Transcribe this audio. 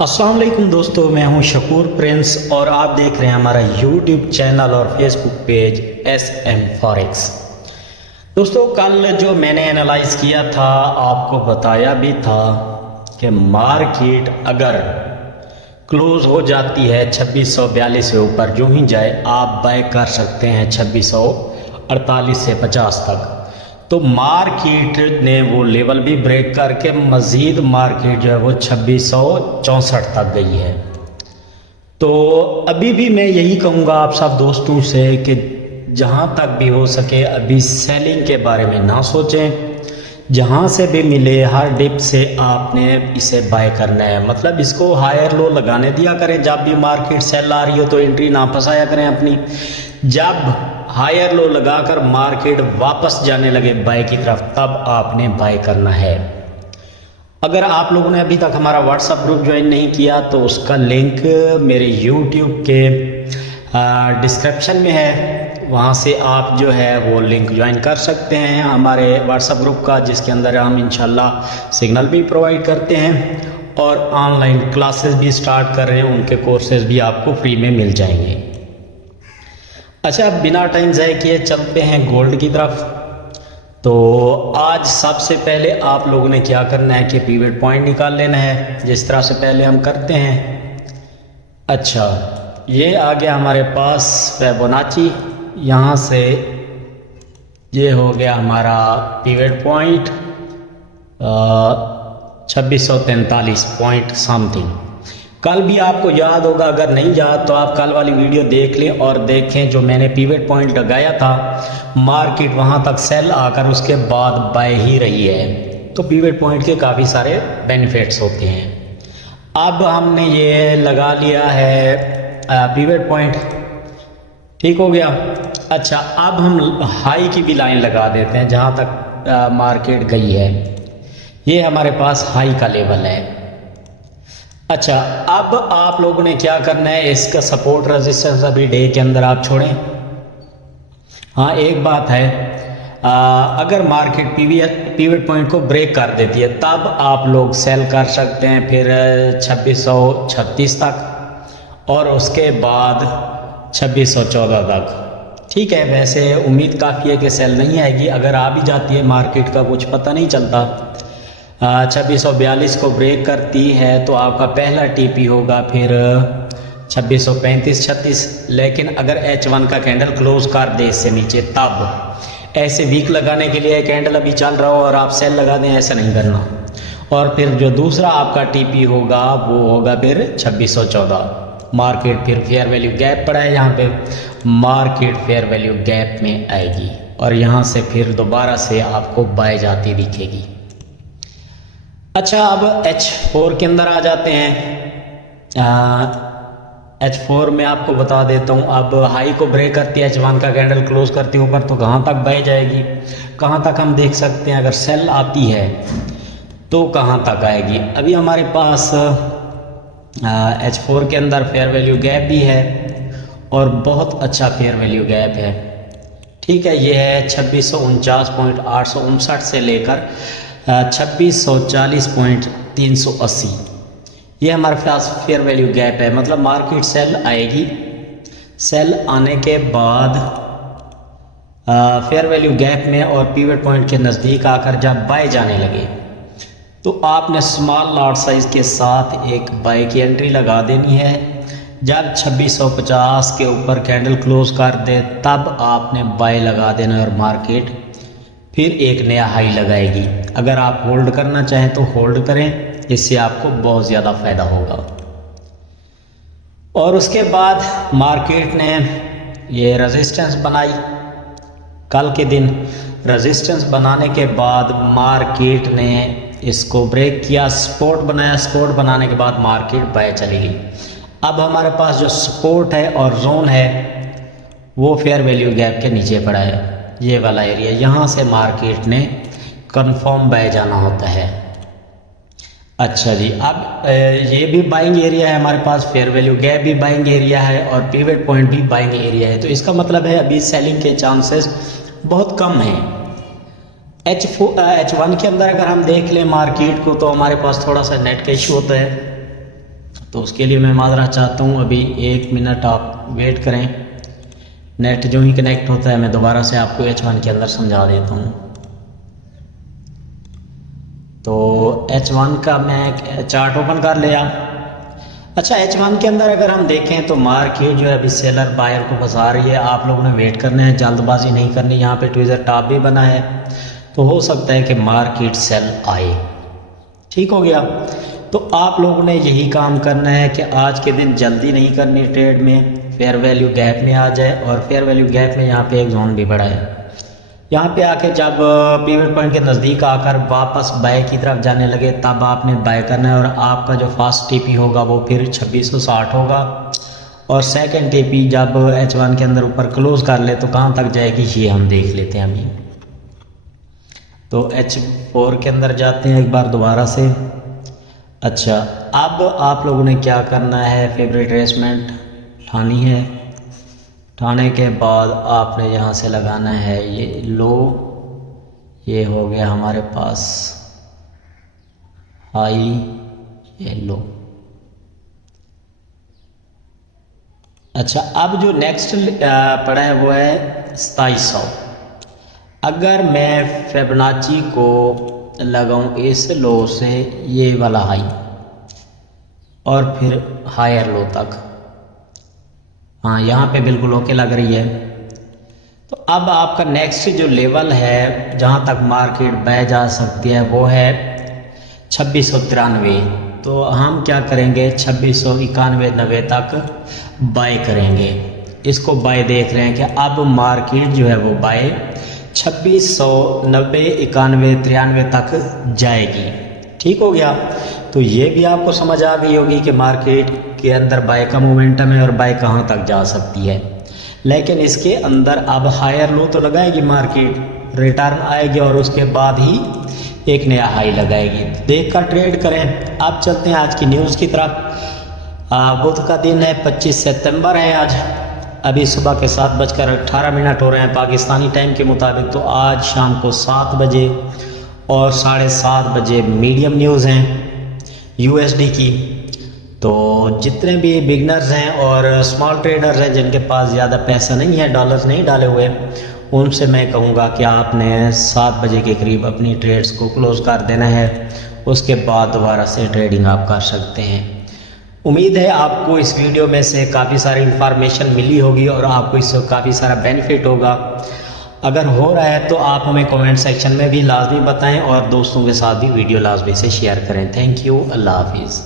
अस्सलाम वालेकुम दोस्तों, मैं हूं शकूर प्रिंस और आप देख रहे हैं हमारा यूट्यूब चैनल और फेसबुक पेज SM फॉरेक्स। दोस्तों, कल जो मैंने एनालाइज किया था आपको बताया भी था कि मार्केट अगर क्लोज हो जाती है 2642 से ऊपर, जो ही जाए आप बाय कर सकते हैं 2648 से 50 तक। तो मार्केट ने वो लेवल भी ब्रेक करके मज़ीद मार्केट जो है वो 2664 तक गई है। तो अभी भी मैं यही कहूँगा आप सब दोस्तों से कि जहाँ तक भी हो सके अभी सेलिंग के बारे में ना सोचें। जहाँ से भी मिले हर डिप से आपने इसे बाय करना है, मतलब इसको हायर लो लगाने दिया करें। जब भी मार्केट सेल आ रही हो तो एंट्री ना फंसाया करें अपनी। जब हायर लो लगाकर मार्केट वापस जाने लगे बाय की तरफ, तब आपने बाय करना है। अगर आप लोगों ने अभी तक हमारा व्हाट्सएप ग्रुप ज्वाइन नहीं किया तो उसका लिंक मेरे यूट्यूब के डिस्क्रिप्शन में है, वहाँ से आप जो है वो लिंक ज्वाइन कर सकते हैं हमारे व्हाट्सएप ग्रुप का, जिसके अंदर हम इंशाल्लाह सिग्नल भी प्रोवाइड करते हैं और ऑनलाइन क्लासेस भी स्टार्ट कर रहे हैं। उनके कोर्सेज भी आपको फ्री में मिल जाएंगे। अच्छा, बिना टाइम ज़ाय किए चलते हैं गोल्ड की तरफ। तो आज सबसे पहले आप लोगों ने क्या करना है कि पिवट पॉइंट निकाल लेना है, जिस तरह से पहले हम करते हैं। अच्छा, ये आ गया हमारे पास फिबोनाची। यहाँ से ये हो गया हमारा पिवट पॉइंट 2643 पॉइंट समथिंग। कल भी आपको याद होगा, अगर नहीं याद तो आप कल वाली वीडियो देख लें और देखें जो मैंने पिवट पॉइंट लगाया था। मार्केट वहाँ तक सेल आकर उसके बाद बाय ही रही है। तो पिवट पॉइंट के काफ़ी सारे बेनिफिट्स होते हैं। अब हमने ये लगा लिया है पिवट पॉइंट, ठीक हो गया। अच्छा, अब हम हाई की भी लाइन लगा देते हैं जहाँ तक मार्केट गई है। ये हमारे पास हाई का लेवल है। अच्छा, अब आप लोगों ने क्या करना है, इसका सपोर्ट रेजिस्टेंस अभी डे के अंदर आप छोड़ें। हाँ, एक बात है, अगर मार्केट पिवट पॉइंट को ब्रेक कर देती है तब आप लोग सेल कर सकते हैं फिर 2636 तक और उसके बाद 2614 तक। ठीक है, वैसे उम्मीद काफ़ी है कि सेल नहीं आएगी। अगर आ भी जाती है मार्केट का कुछ पता नहीं चलता। 2642 को ब्रेक करती है तो आपका पहला टीपी होगा फिर 2635-36। लेकिन अगर H1 का कैंडल क्लोज कर दे इससे नीचे, तब ऐसे वीक लगाने के लिए कैंडल अभी चल रहा हो और आप सेल लगा दें, ऐसा नहीं करना। और फिर जो दूसरा आपका टीपी होगा वो होगा फिर 2614। मार्केट फिर फेयर वैल्यू गैप पड़ा है, यहाँ पे मार्केट फेयर वैल्यू गैप में आएगी और यहाँ से फिर दोबारा से आपको बाय जाती दिखेगी। अच्छा, अब H4 के अंदर आ जाते हैं। H4 में आपको बता देता हूँ, अब हाई को ब्रेक करती है, H1 का कैंडल क्लोज करती है ऊपर, तो कहाँ तक बाय जाएगी, कहाँ तक हम देख सकते हैं। अगर सेल आती है तो कहाँ तक आएगी। अभी हमारे पास H4 के अंदर फेयर वैल्यू गैप भी है और बहुत अच्छा फेयर वैल्यू गैप है। ठीक है, ये है 2649.859 से लेकर 2640.380। ये हमारे पास फेयर वैल्यू गैप है, मतलब मार्केट सेल आएगी। सेल आने के बाद फेयर वैल्यू गैप में और पिवट पॉइंट के नज़दीक आकर जब बाय जाने लगे तो आपने स्मॉल लॉट साइज़ के साथ एक बाय की एंट्री लगा देनी है। जब 2650 के ऊपर कैंडल क्लोज कर दे तब आपने बाय लगा देना और मार्केट फिर एक नया हाई लगाएगी। अगर आप होल्ड करना चाहें तो होल्ड करें, इससे आपको बहुत ज़्यादा फ़ायदा होगा। और उसके बाद मार्केट ने ये रेजिस्टेंस बनाई कल के दिन। रेजिस्टेंस बनाने के बाद मार्केट ने इसको ब्रेक किया, सपोर्ट बनाया। सपोर्ट बनाने के बाद मार्केट बाय चली गई। अब हमारे पास जो सपोर्ट है और जोन है वो फेयर वैल्यू गैप के नीचे पड़ा है, ये वाला एरिया। यहाँ से मार्केट ने कंफर्म बाय जाना होता है। अच्छा जी, अब ये भी बाइंग एरिया है हमारे पास, फेयर वैल्यू गैप भी बाइंग एरिया है और पिवट पॉइंट भी बाइंग एरिया है। तो इसका मतलब है अभी सेलिंग के चांसेस बहुत कम हैं। H1 के अंदर अगर हम देख लें मार्केट को तो हमारे पास थोड़ा सा नेट का इशू होता है। तो उसके लिए मैं माजरा चाहता हूँ। अभी 1 मिनट आप वेट करें, नेट जो ही कनेक्ट होता है मैं दोबारा से आपको H1 के अंदर समझा देता हूँ। तो H1 का मैं चार्ट ओपन कर लिया। अच्छा, H1 के अंदर अगर हम देखें तो मार्केट जो है अभी सेलर बायर को फंसा रही है। आप लोगों ने वेट करना है, जल्दबाजी नहीं करनी। यहाँ पे ट्विज़र टॉप भी बना है, तो हो सकता है कि मार्केट सेल आए। ठीक हो गया। तो आप लोगों ने यही काम करना है कि आज के दिन जल्दी नहीं करनी ट्रेड में, फेयर वैल्यू गैप में आ जाए। और फेयर वैल्यू गैप में यहाँ पे एक जोन भी बड़ा है। यहाँ पे आके जब पिवट पॉइंट के नज़दीक आकर वापस बाय की तरफ जाने लगे तब आपने बाय करना है। और आपका जो फर्स्ट टीपी होगा वो फिर 2660 होगा। और सेकंड टीपी जब H1 के अंदर ऊपर क्लोज कर ले तो कहाँ तक जाएगी ये हम देख लेते हैं अभी। तो H4 के अंदर जाते हैं एक बार दोबारा से। अच्छा, अब आप लोगों ने क्या करना है, फेवरेट ट्रेसमेंट ठानी है। ठाने के बाद आपने यहाँ से लगाना है ये लो, ये हो गया हमारे पास हाई, ये लो। अच्छा, अब जो नेक्स्ट पड़ा है वो है 2700। अगर मैं फिबोनाची को लगाऊं इस लो से ये वाला हाई और फिर हायर लो तक, हाँ यहाँ पे बिल्कुल ओके लग रही है। तो अब आपका नेक्स्ट जो लेवल है जहाँ तक मार्केट बह जा सकती है वो है 2693। तो हम क्या करेंगे, 2691-90 तक बाय करेंगे। इसको बाय देख रहे हैं कि अब मार्केट जो है वो बाय 2690, 91, 93 तक जाएगी। ठीक हो गया। तो ये भी आपको समझ आ गई होगी कि मार्केट के अंदर बाय का मोमेंटम है और बाय कहाँ तक जा सकती है। लेकिन इसके अंदर अब हायर लो तो लगाएगी मार्केट, रिटर्न आएगी और उसके बाद ही एक नया हाई लगाएगी। देख कर ट्रेड करें। अब चलते हैं आज की न्यूज़ की तरफ। बुध का दिन है, 25 सितंबर है आज। अभी सुबह के 7:18 हो रहे हैं पाकिस्तानी टाइम के मुताबिक। तो आज शाम को 7 बजे और 7:30 बजे मीडियम न्यूज़ हैं USD की। तो जितने भी बिगनर्स हैं और स्मॉल ट्रेडर्स हैं जिनके पास ज़्यादा पैसा नहीं है, डॉलर्स नहीं डाले हुए, उनसे मैं कहूँगा कि आपने 7 बजे के करीब अपनी ट्रेड्स को क्लोज़ कर देना है। उसके बाद दोबारा से ट्रेडिंग आप कर सकते हैं। उम्मीद है आपको इस वीडियो में से काफ़ी सारी इंफॉर्मेशन मिली होगी और आपको इससे काफ़ी सारा बेनिफिट होगा। अगर हो रहा है तो आप हमें कमेंट सेक्शन में भी लाजमी बताएं और दोस्तों के साथ भी वीडियो लाजमी से शेयर करें। थैंक यू, अल्लाह हाफिज़।